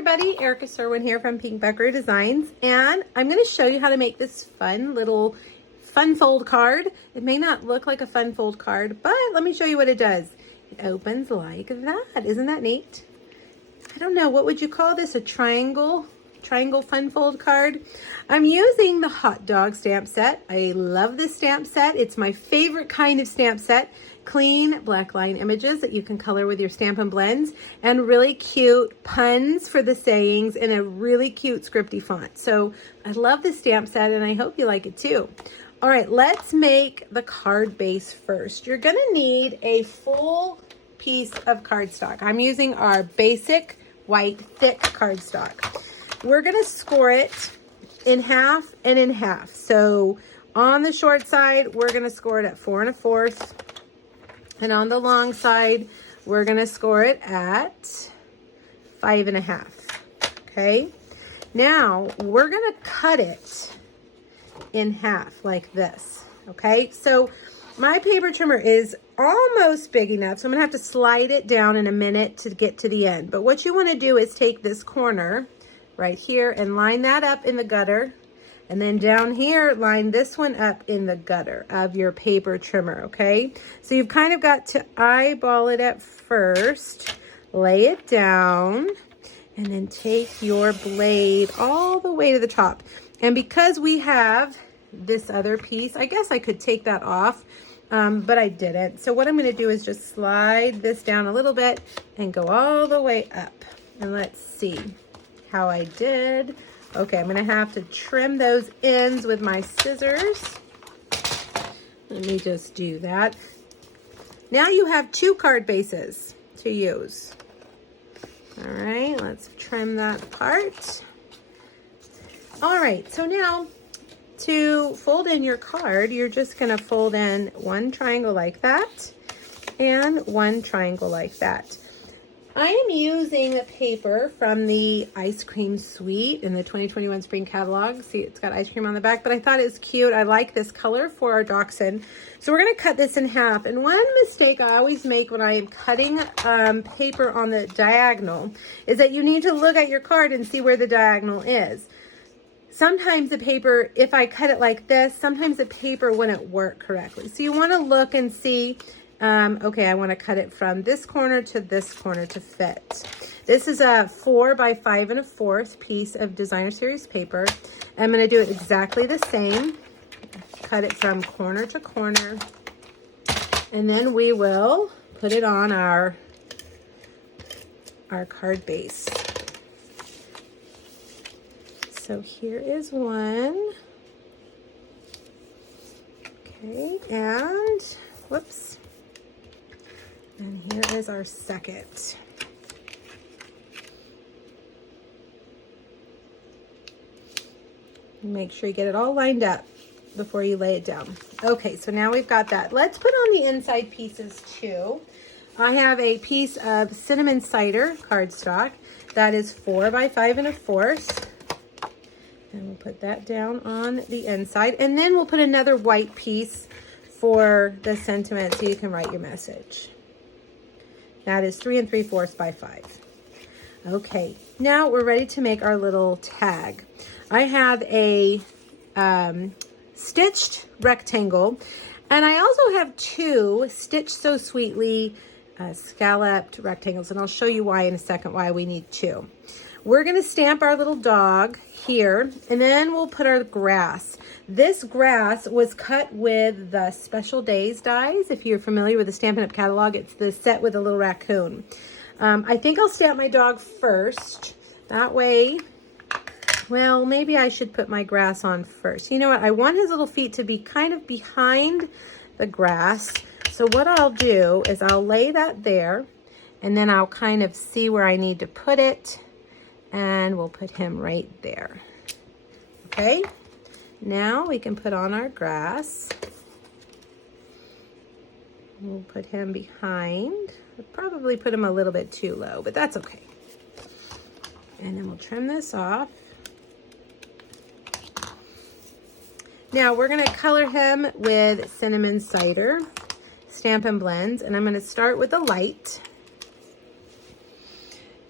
everybody, Erica Serwin here from Pink Buckaroo Designs, and I'm going to show you how to make this fun little fun fold card. It may not look like a fun fold card, but let me show you what it does. It opens like that. Isn't that neat? I don't know, what would you call this? A triangle fun fold card. I'm using the hot dog stamp set. I love this stamp set. It's my favorite kind of stamp set. Clean black line images that you can color with your Stampin' Blends, and really cute puns for the sayings in a really cute scripty font. So I love this stamp set and I hope you like it too. All right, let's make the card base first. You're gonna need a full piece of cardstock. I'm using our basic white thick cardstock. We're gonna score it in half and in half. So on the short side, we're gonna score it at 4 1/4. And on the long side, we're gonna score it at 5 1/2, okay? Now, we're gonna cut it in half like this, okay? So my paper trimmer is almost big enough, so I'm gonna have to slide it down in a minute to get to the end. But what you wanna do is take this corner right here and line that up in the gutter. And then down here, line this one up in the gutter of your paper trimmer, okay? So you've kind of got to eyeball it at first, lay it down, and then take your blade all the way to the top. And because we have this other piece, I guess I could take that off, but I didn't. So what I'm gonna do is just slide this down a little bit and go all the way up. And let's see how I did. Okay, I'm gonna have to trim those ends with my scissors. Let me just do that. Now you have 2 card bases to use. All right, let's trim that apart. All right, so now to fold in your card, you're just gonna fold in 1 triangle like that and 1 triangle like that. I am using the paper from the Ice Cream Suite in the 2021 Spring Catalog. See, it's got ice cream on the back, but I thought it was cute. I like this color for our dachshund. So we're gonna cut this in half. And one mistake I always make when I am cutting paper on the diagonal is that you need to look at your card and see where the diagonal is. Sometimes the paper, if I cut it like this, sometimes the paper wouldn't work correctly. So you wanna look and see, okay, I want to cut it from this corner to this corner to fit. This is a 4 by 5 1/4 piece of Designer Series paper. I'm going to do it exactly the same. Cut it from corner to corner. And then we will put it on our card base. So here is one. Okay, and whoops. And here is our second. Make sure you get it all lined up before you lay it down. Okay, so now we've got that. Let's put on the inside pieces too. I have a piece of cinnamon cider cardstock that is 4 by 5 1/4. And we'll put that down on the inside. And then we'll put another white piece for the sentiment so you can write your message. That is 3 3/4 by 5. Okay, now we're ready to make our little tag. I have a stitched rectangle, and I also have 2 Stitch So Sweetly scalloped rectangles, and I'll show you why in a second, why we need 2. We're gonna stamp our little dog here, and then we'll put our grass. This grass was cut with the Special Days dies. If you're familiar with the Stampin' Up! Catalog, it's the set with a little raccoon. I think I'll stamp my dog first. That way, well, maybe I should put my grass on first. You know what? I want his little feet to be kind of behind the grass. So what I'll do is I'll lay that there, and then I'll kind of see where I need to put it. And we'll put him right there. Okay, now we can put on our grass. We'll put him behind. We'll probably put him a little bit too low, but that's okay. And then we'll trim this off. Now we're gonna color him with Cinnamon Cider Stampin' Blends, and I'm gonna start with the light.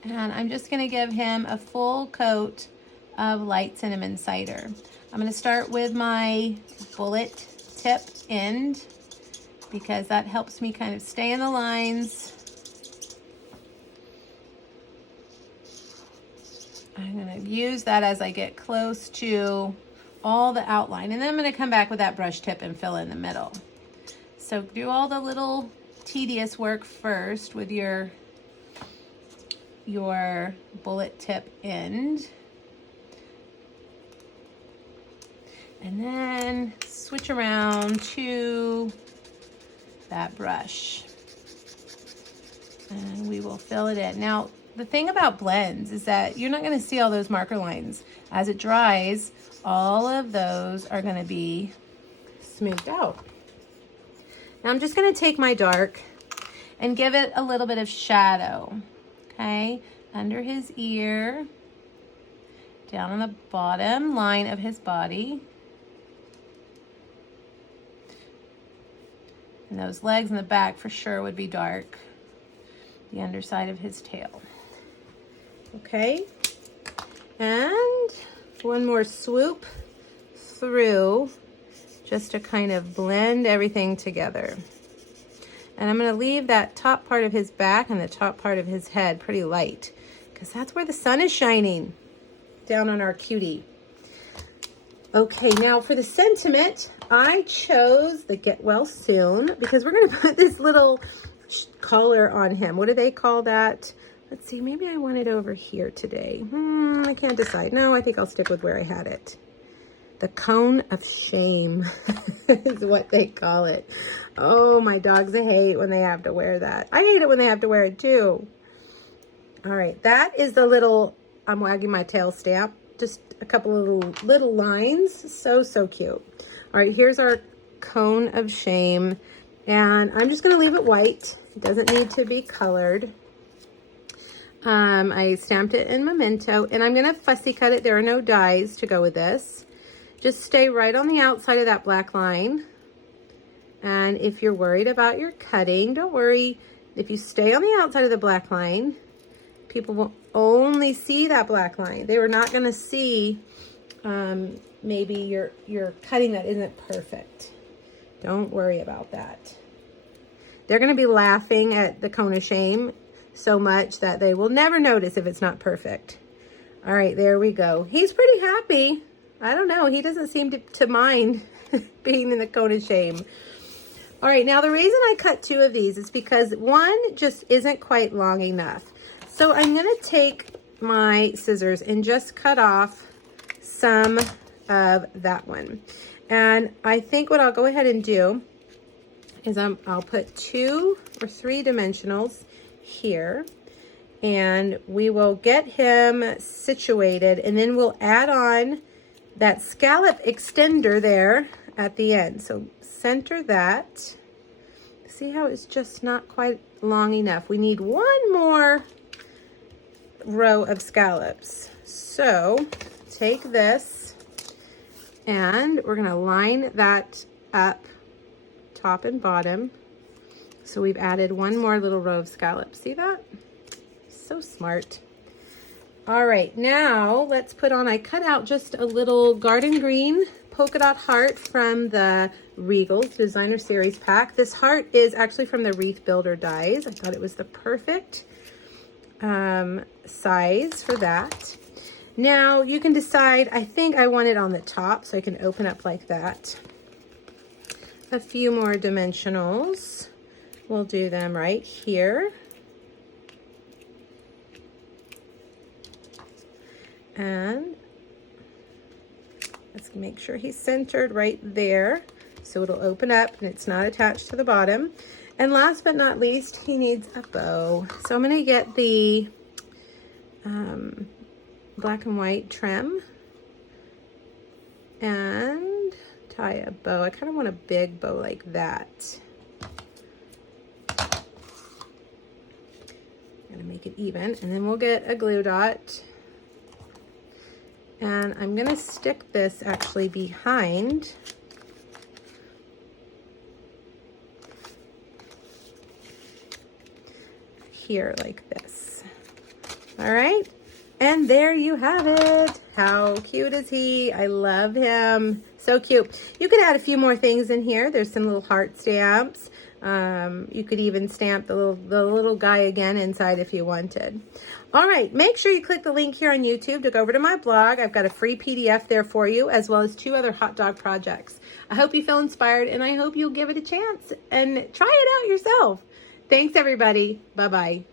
And I'm just gonna give him a full coat of light cinnamon cider. I'm gonna start with my bullet tip end because that helps me kind of stay in the lines. I'm gonna use that as I get close to all the outline, and then I'm gonna come back with that brush tip and fill in the middle. So do all the little tedious work first with your bullet tip end. And then switch around to that brush. And we will fill it in. Now, the thing about blends is that you're not going to see all those marker lines. As it dries, all of those are going to be smoothed out. Now I'm just going to take my dark and give it a little bit of shadow, okay? Under his ear, down on the bottom line of his body. And those legs in the back for sure would be dark. The underside of his tail. Okay, and one more swoop through just to kind of blend everything together. And I'm gonna leave that top part of his back and the top part of his head pretty light because that's where the sun is shining, down on our cutie. Okay, now for the sentiment, I chose the Get Well Soon because we're gonna put this little collar on him. What do they call that? Let's see, maybe I want it over here today. I can't decide. No, I think I'll stick with where I had it. The cone of shame is what they call it. Oh, my dogs hate when they have to wear that. I hate it when they have to wear it too. All right, that is the little I'm wagging my tail stamp. Just a couple of little lines. So cute. All right, here's our cone of shame. And I'm just gonna leave it white. It doesn't need to be colored. I stamped it in Memento, and I'm gonna fussy cut it. There are no dies to go with this. Just stay right on the outside of that black line. And if you're worried about your cutting, don't worry. If you stay on the outside of the black line, people will only see that black line. They were not gonna see maybe you're cutting that isn't perfect. Don't worry about that. They're gonna be laughing at the cone of shame so much that they will never notice if it's not perfect. All right, there we go. He's pretty happy. I don't know, he doesn't seem to mind being in the cone of shame. All right, now the reason I cut 2 of these is because one just isn't quite long enough. So I'm gonna take my scissors and just cut off some of that one. And I think what I'll go ahead and do is I'll put 2 or 3 dimensionals here, and we will get him situated, and then we'll add on that scallop extender there at the end. So center that. See how it's just not quite long enough. We need one more row of scallops. So take this and we're gonna line that up top and bottom. So we've added one more little row of scallops. See that? So smart. All right, now let's put on, I cut out just a little garden green polka dot heart from the Regals Designer Series pack. This heart is actually from the Wreath Builder dies. I thought it was the perfect size for that. Now you can decide, I think I want it on the top so I can open up like that. A few more dimensionals. We'll do them right here. And let's make sure he's centered right there. So it'll open up and it's not attached to the bottom. And last but not least, he needs a bow. So I'm gonna get the black and white trim and tie a bow. I kind of want a big bow like that. Gotta make it even, and then we'll get a glue dot. And I'm gonna stick this actually behind here like this. All right. And there you have it. How cute is he? I love him. So cute. You could add a few more things in here. There's some little heart stamps. You could even stamp the little guy again inside if you wanted. All right, make sure you click the link here on YouTube to go over to my blog. I've got a free PDF there for you, as well as 2 other hot dog projects. I hope you feel inspired, and I hope you'll give it a chance and try it out yourself. Thanks, everybody. Bye-bye.